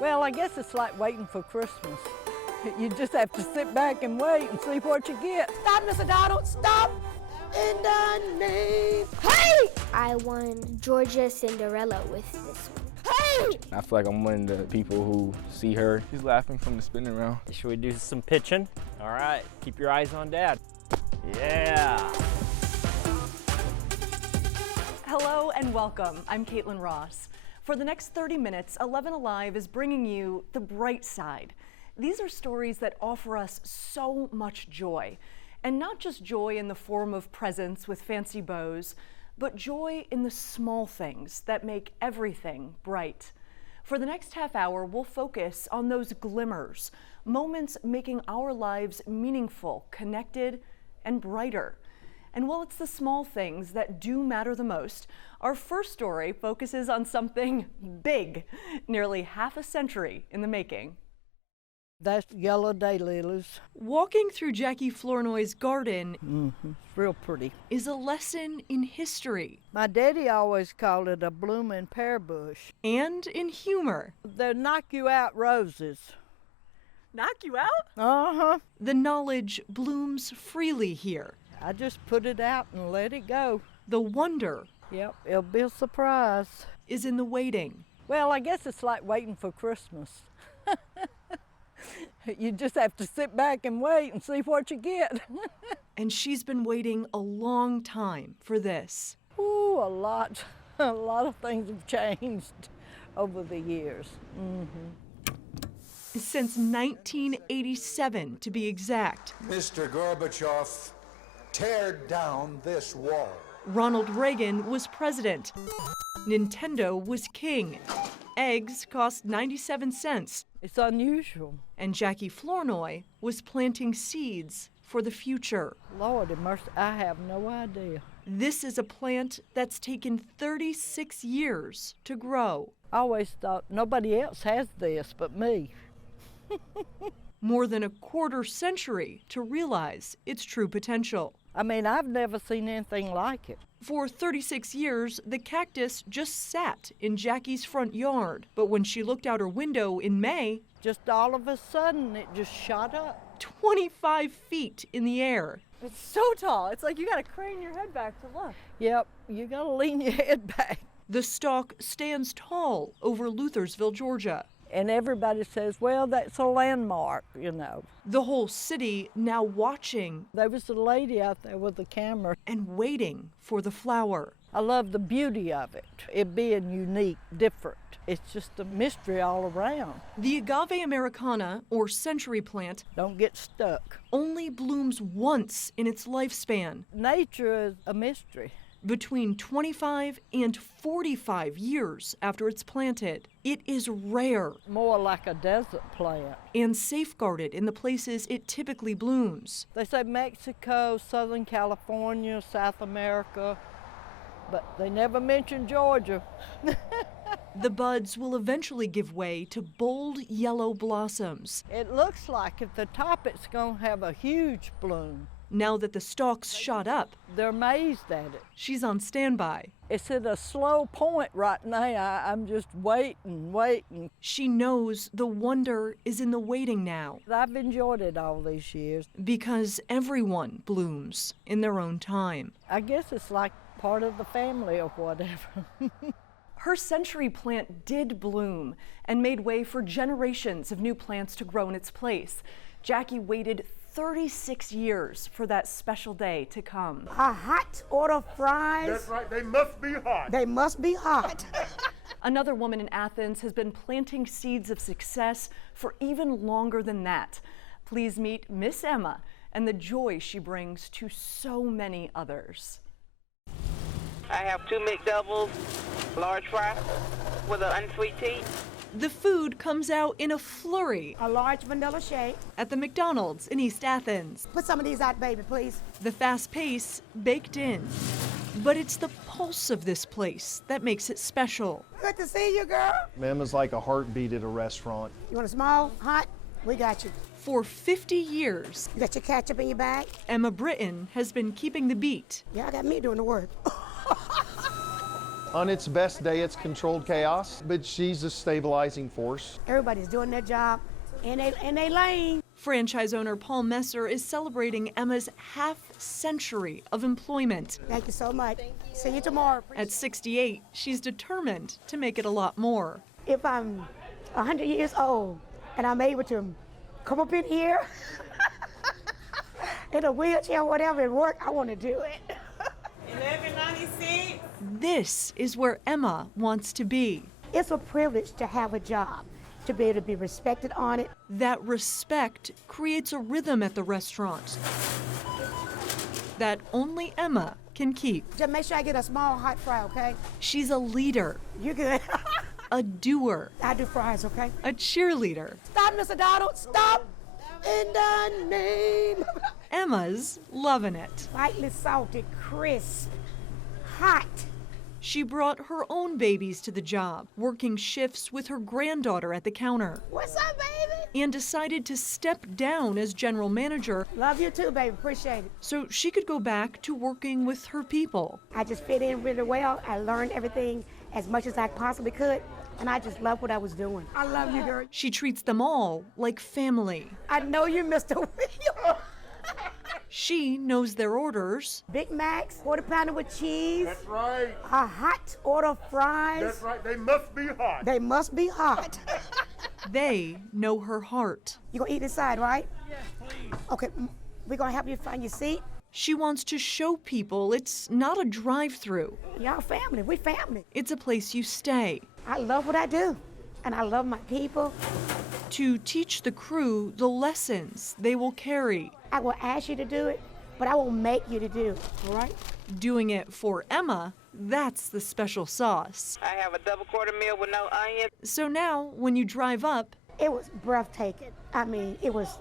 Well, I guess it's like waiting for Christmas. You just have to sit back and wait and see what you get. Stop, Mr. Donald, stop! In the name. Hey! I won Georgia Cinderella with this one. Hey! I feel like I'm one of the people who see her. She's laughing from the spinning round. Should we do some pitching? All right, keep your eyes on Dad. Yeah. Hello and welcome. I'm Caitlyn Ross. For the next 30 minutes, 11 Alive is bringing you the bright side. These are stories that offer us so much joy. And not just joy in the form of presents with fancy bows, but joy in the small things that make everything bright. For the next half hour, we'll focus on those glimmers, moments making our lives meaningful, connected, and brighter. And while it's the small things that do matter the most, our first story focuses on something big, nearly half a century in the making. That's yellow daylilies. Walking through Jackie Flournoy's garden It's real pretty. is a lesson in history My daddy always called it a blooming pear bush. and in humor. They'll knock you out roses. Knock you out? Uh-huh. The knowledge blooms freely here. I just put it out and let it go. The wonder Yep, it'll be a surprise. is in the waiting. Well, I guess it's like waiting for Christmas. You just have to sit back and wait and see what you get. And she's been waiting a long time for this. Ooh, a lot. A lot of things have changed over the years. Since 1987, to be exact. Mr. Gorbachev, tear down this wall. Ronald Reagan was president. Nintendo was king. Eggs cost 97 cents. It's unusual. And Jackie Flournoy was planting seeds for the future. Lord have mercy, I have no idea. This is a plant that's taken 36 years to grow. I always thought nobody else has this but me. More than a quarter century to realize its true potential. I mean, I've never seen anything like it. For 36 years, the cactus just sat in Jackie's front yard. But when she looked out her window in May, Just all of a sudden, it just shot up. 25 feet in the air. It's so tall. It's like you gotta crane your head back to look. Yep, you gotta lean your head back. The stalk stands tall over Luthersville, Georgia. And everybody says, well, that's a landmark, you know. The whole city now watching There was a lady out there with a camera. and waiting for the flower. I love the beauty of it. It being unique, different. It's just a mystery all around. The agave americana, or century plant, Don't get stuck. only blooms once in its lifespan, Nature is a mystery. between 25 and 45 years after it's planted. It is rare More like a desert plant. and safeguarded in the places it typically blooms. They say Mexico, Southern California, South America, but they never mention Georgia. The buds will eventually give way to bold yellow blossoms. It looks like at the top it's going to have a huge bloom. Now that the stalks shot up, They're amazed at it. she's on standby. It's at a slow point right now. I'm just waiting. She knows the wonder is in the waiting now, I've enjoyed it all these years. because everyone blooms in their own time. I guess it's like part of the family or whatever. Her century plant did bloom and made way for generations of new plants to grow in its place. Jackie waited 36 years for that special day to come. A hot order fries. That's right, they must be hot. They must be hot. Another woman in Athens has been planting seeds of success for even longer than that. Please meet Miss Emma and the joy she brings to so many others. I have 2 McDoubles, large fry with an unsweet tea. The food comes out in a flurry A large vanilla shake. at the McDonald's in East Athens. Put some of these out, baby, please. The fast pace baked in. But it's the pulse of this place that makes it special. Good to see you, girl. Emma's like a heartbeat at a restaurant. You want a small, hot? We got you. For 50 years, You got your ketchup in your bag? Emma Brittain has been keeping the beat. Yeah, I got me doing the work. On its best day, it's controlled chaos, but she's a stabilizing force. Everybody's doing their job in they lane. Franchise owner Paul Messer is celebrating Emma's half-century of employment. Thank you so much. See you tomorrow. At 68, she's determined to make it a lot more. If I'm 100 years old and I'm able to come up in here in a wheelchair or whatever and work, I want to do it. 1196. This is where Emma wants to be. It's a privilege to have a job, to be able to be respected on it. That respect creates a rhythm at the restaurant that only Emma can keep. Just make sure I get a small hot fry, okay? She's a leader, You good? a doer, I do fries, okay? a cheerleader. Stop, Mr. Donald, stop! In the name. Emma's loving it. Lightly salted, crisp, hot. She brought her own babies to the job, working shifts with her granddaughter at the counter, What's up, baby? and decided to step down as general manager Love you too, baby. Appreciate it. so she could go back to working with her people. I just fit in really well. I learned everything as much as I possibly could, and I just love what I was doing. I love you, girl. She treats them all like family. I know you, Mr. William. She knows their orders, Big Macs, quarter pounder with cheese, That's right. a hot order fries. That's right. They must be hot. They must be hot. they know her heart. You gonna eat inside, right? Yes, please. Okay, we're gonna help you find your seat. She wants to show people it's not a drive-through. Y'all family, we family. It's a place you stay. I love what I do, and I love my people. To teach the crew the lessons they will carry. I will ask you to do it, but I won't make you to do it, all right? Doing it for Emma, that's the special sauce. I have a double quarter meal with no onions. So now, when you drive up, It was breathtaking. I mean, it was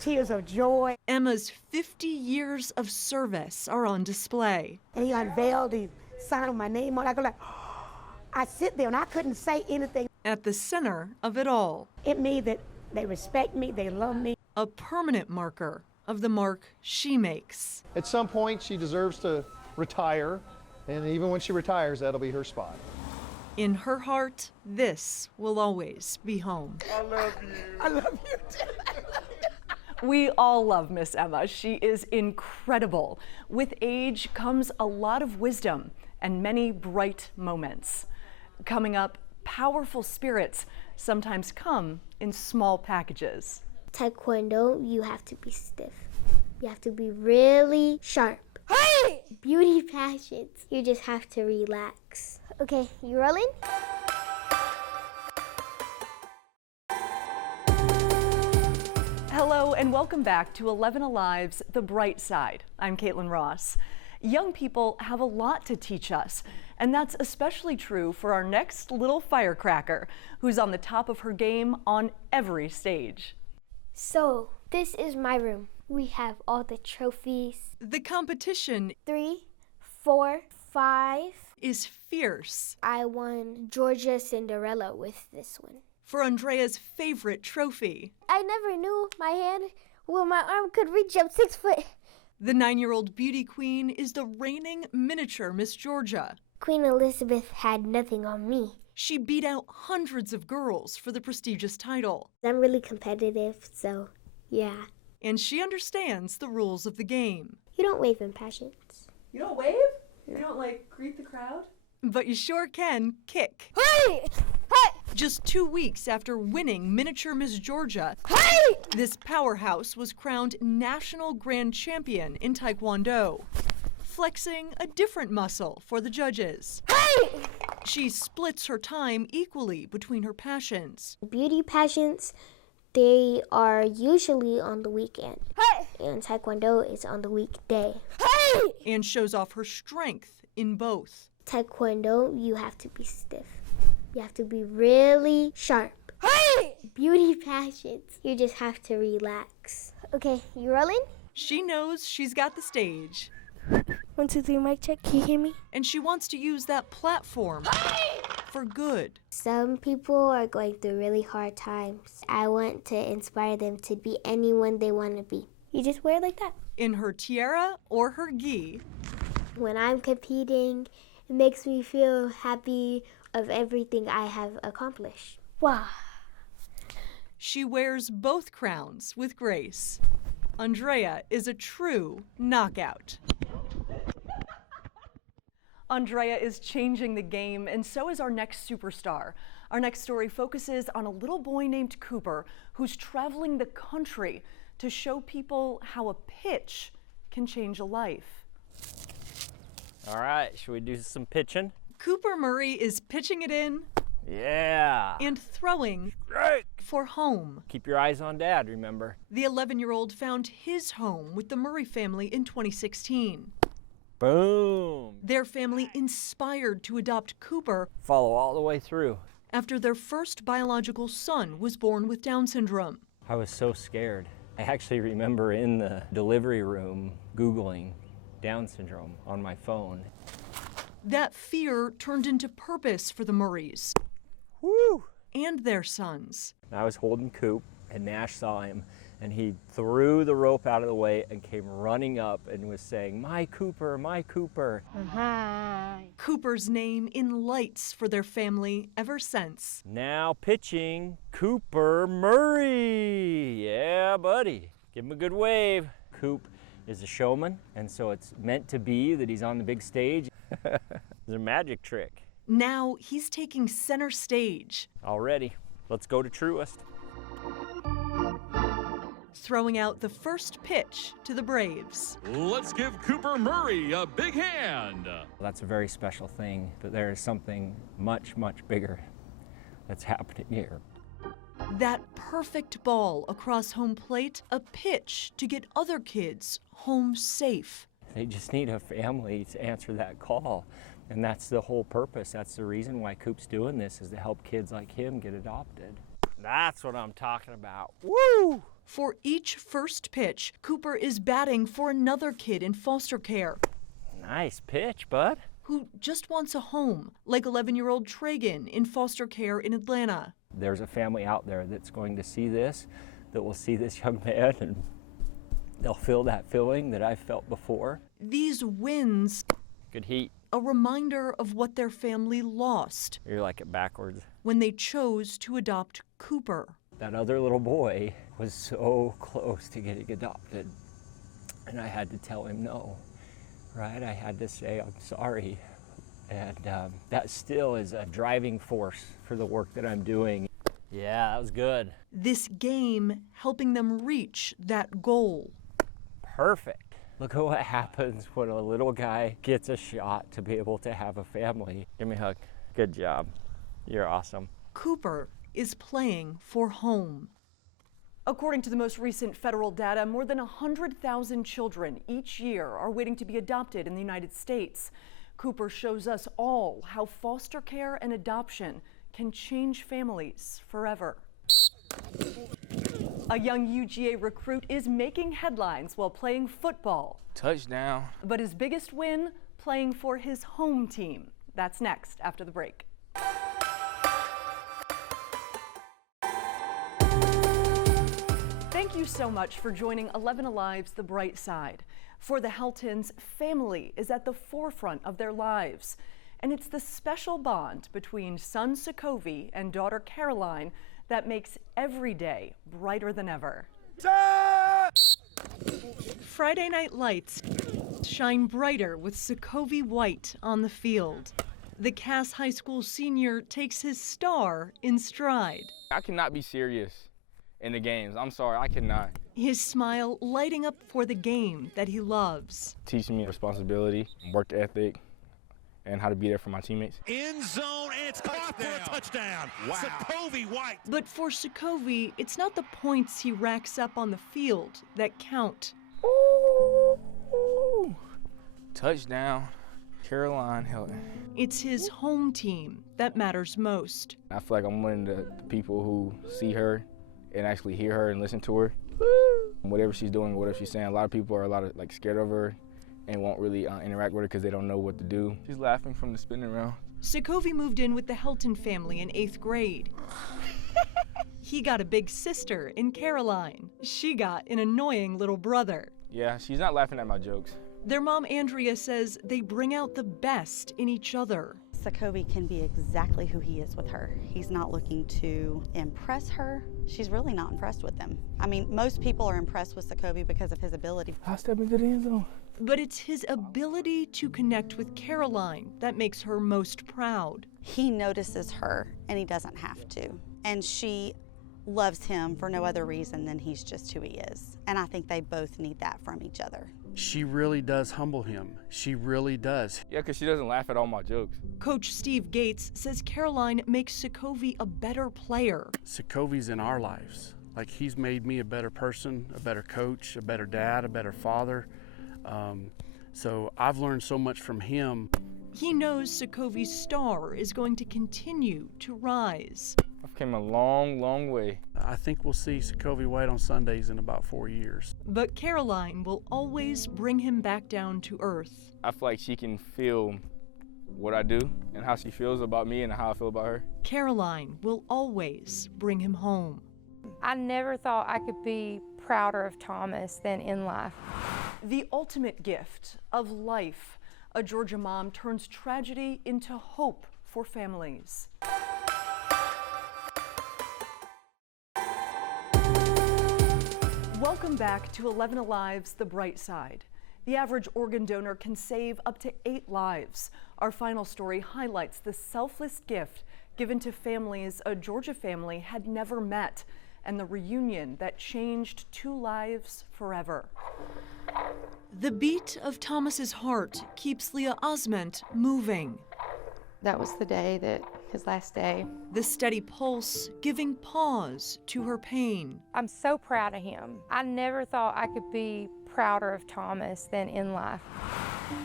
tears of joy. Emma's 50 years of service are on display. And he unveiled the sign with my name on it. I go like, I sit there and I couldn't say anything. At the center of it all, It means that they respect me, they love me. a permanent marker of the mark she makes. At some point, she deserves to retire, and even when she retires, that'll be her spot. In her heart, this will always be home. I love you. I love you too. We all love Miss Emma. She is incredible. With age comes a lot of wisdom and many bright moments. Coming up, powerful spirits sometimes come in small packages. Taekwondo, you have to be stiff. You have to be really sharp. Hey! Beauty pageants, you just have to relax. Okay, you rolling? Hello and welcome back to 11 Alive's The Bright Side. I'm Caitlyn Ross. Young people have a lot to teach us, and that's especially true for our next little firecracker, who's on the top of her game on every stage. So, this is my room. We have all the trophies. The competition 3, 4, 5. is fierce. I won Georgia Cinderella with this one. For Andrea's favorite trophy, I never knew my arm could reach up 6 foot. the 9-year-old beauty queen is the reigning miniature Miss Georgia. Queen Elizabeth had nothing on me. She beat out hundreds of girls for the prestigious title. I'm really competitive, so yeah. And she understands the rules of the game. You don't wave in pageants. You don't wave? You don't like greet the crowd? But you sure can kick. Hey! Hey! Just 2 weeks after winning Miniature Miss Georgia, Hey! this powerhouse was crowned National Grand Champion in Taekwondo, flexing a different muscle for the judges. Hey! She splits her time equally between her passions. Beauty pageants, they are usually on the weekend. Hey! And Taekwondo is on the weekday. Hey! And shows off her strength in both. Taekwondo, you have to be stiff. You have to be really sharp. Hey! Beauty pageants, you just have to relax. Okay, you rolling? She knows she's got the stage. 1, 2, 3, mic check. Can you hear me? And she wants to use that platform for good. Some people are going through really hard times. I want to inspire them to be anyone they want to be. You just wear it like that. In her tiara or her gi, When I'm competing It makes me feel happy of everything I have accomplished. Wow. She wears both crowns with grace. Andrea is a true knockout. Andrea is changing the game, and so is our next superstar. Our next story focuses on a little boy named Cooper who's traveling the country to show people how a pitch can change a life. All right, should we do some pitching? Cooper Murray is pitching it in Yeah. and throwing Great. for home. Keep your eyes on Dad, remember? The 11-year-old found his home with the Murray family in 2016. Boom. Their family inspired to adopt Cooper Follow all the way through. after their first biological son was born with Down syndrome. I was so scared. I actually remember in the delivery room Googling Down syndrome on my phone. That fear turned into purpose for the Murrays. Woo! And their sons. I was holding Coop, and Nash saw him, and he threw the rope out of the way and came running up and was saying, "My Cooper, my Cooper." Hi. Cooper's name in lights for their family ever since. Now pitching, Cooper Murray. Yeah, buddy. Give him a good wave. Coop is a showman, and so it's meant to be that he's on the big stage. It's a magic trick. Now he's taking center stage. Already. Let's go to Truist. Throwing out the first pitch to the Braves. Let's give Cooper Murray a big hand. That's a very special thing, but there is something much, much bigger that's happening here. That perfect ball across home plate, a pitch to get other kids home safe. They just need a family to answer that call. And that's the whole purpose. That's the reason why Coop's doing this, is to help kids like him get adopted. That's what I'm talking about. Woo! For each first pitch, Cooper is batting for another kid in foster care Nice pitch, bud. who just wants a home, like 11-year-old Tragan in foster care in Atlanta. There's a family out there that's going to see this, that will see this young man, and they'll feel that feeling that I've felt before. These wins, Good heat. a reminder of what their family lost You're like it backwards. when they chose to adopt Cooper. That other little boy was so close to getting adopted, and I had to tell him no, right? I had to say, I'm sorry. And that still is a driving force for the work that I'm doing. Yeah, that was good. This game helping them reach that goal. Perfect. Look at what happens when a little guy gets a shot to be able to have a family. Give me a hug. Good job. You're awesome. Cooper is playing for home. According to the most recent federal data, more than 100,000 children each year are waiting to be adopted in the United States. Cooper shows us all how foster care and adoption can change families forever. A young UGA recruit is making headlines while playing football. Touchdown. But his biggest win, playing for his home team. That's next after the break. Thank you so much for joining 11 Alive's The Bright Side. For the Heltons, family is at the forefront of their lives. And it's the special bond between son Sovi and daughter Caroline that makes every day brighter than ever. Friday night lights shine brighter with Sovi White on the field. The Cass High School senior takes his star in stride. I cannot be serious in the games. I'm sorry, I cannot. His smile lighting up for the game that he loves. Teaching me responsibility, work ethic, and how to be there for my teammates. End zone, and it's caught for a touchdown. Wow. Sovi White. But for Sovi, it's not the points he racks up on the field that count. Ooh. Touchdown. Caroline Helton. It's his home team that matters most. I feel like I'm one of the people who see her and actually hear her and listen to her. Whatever she's doing, whatever she's saying, a lot of people are scared of her and won't really interact with her because they don't know what to do. She's laughing from the spinning around. Sovi moved in with the Helton family in 8th grade. He got a big sister in Caroline. She got an annoying little brother. Yeah, she's not laughing at my jokes. Their mom, Andrea, says they bring out the best in each other. Sovi can be exactly who he is with her. He's not looking to impress her. She's really not impressed with him. I mean, most people are impressed with Sovi because of his ability. I step into the end zone. But it's his ability to connect with Caroline that makes her most proud. He notices her, and he doesn't have to. And she loves him for no other reason than he's just who he is. And I think they both need that from each other. She really does humble him. She really does. Yeah, because she doesn't laugh at all my jokes. Coach Steve Gates says Caroline makes Sovi a better player. Sovi's in our lives. Like, he's made me a better person, a better coach, a better dad, a better father. So I've learned so much from him. He knows Sovi's star is going to continue to rise. I've come a long, long way. I think we'll see Sovi White on Sundays in about 4 years. But Caroline will always bring him back down to earth. I feel like she can feel what I do and how she feels about me and how I feel about her. Caroline will always bring him home. I never thought I could be prouder of Thomas than in life. The ultimate gift of life. A Georgia mom turns tragedy into hope for families. Welcome back to 11 Alive's The Bright Side. The average organ donor can save up to 8 lives. Our final story highlights the selfless gift given to families a Georgia family had never met, and the reunion that changed 2 lives forever. The beat of Thomas's heart keeps Leah Osman moving. That was the day that his last day. The steady pulse giving pause to her pain. I'm so proud of him. I never thought I could be prouder of Thomas than in life.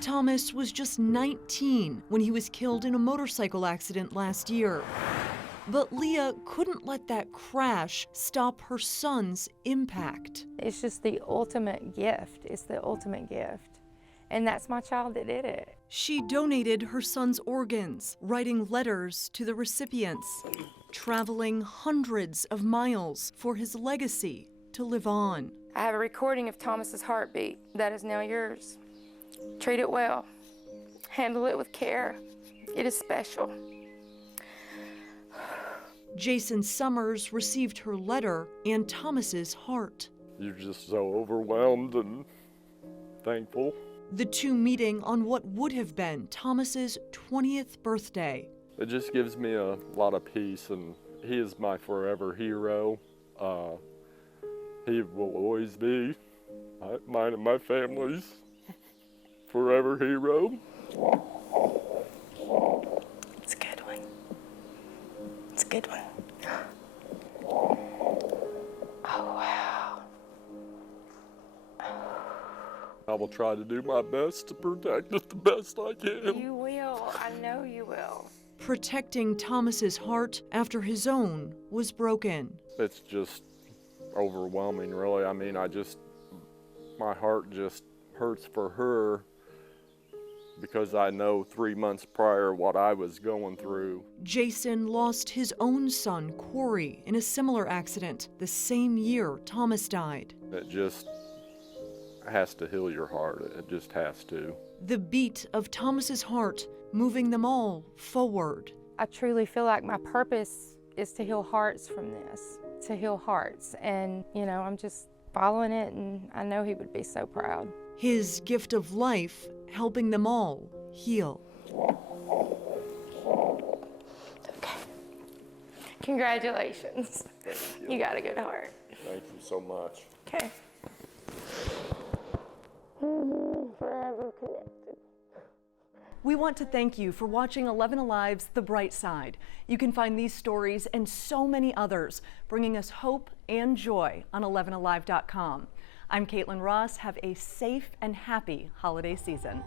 Thomas was just 19 when he was killed in a motorcycle accident last year. But Leah couldn't let that crash stop her son's impact. It's just the ultimate gift. It's the ultimate gift. And that's my child that did it. She donated her son's organs, writing letters to the recipients, traveling hundreds of miles for his legacy to live on. I have a recording of Thomas's heartbeat. That is now yours. Treat it well. Handle it with care. It is special. Jason Summers received her letter and Thomas's heart. You're just so overwhelmed and thankful. The two meeting on what would have been Thomas's 20th birthday. It just gives me a lot of peace, and he is my forever hero. He will always be mine and my family's forever hero. It's a good one. It's a good one. Oh, wow. I will try to do my best to protect it the best I can. You will. I know you will. Protecting Thomas's heart after his own was broken. It's just overwhelming, really. I mean, my heart just hurts for her because I know 3 months prior what I was going through. Jason lost his own son, Corey, in a similar accident the same year Thomas died. It just has to heal your heart. It just has to. The beat of Thomas's heart moving them all forward. I truly feel like my purpose is to heal hearts from this, to heal hearts. And, you know, I'm just following it, and I know he would be so proud. His gift of life helping them all heal. Okay. Congratulations. You got a good heart. Thank you so much. Okay. Forever connected. We want to thank you for watching 11 Alive's The Bright Side. You can find these stories and so many others bringing us hope and joy on 11alive.com. I'm Caitlyn Ross. Have a safe and happy holiday season.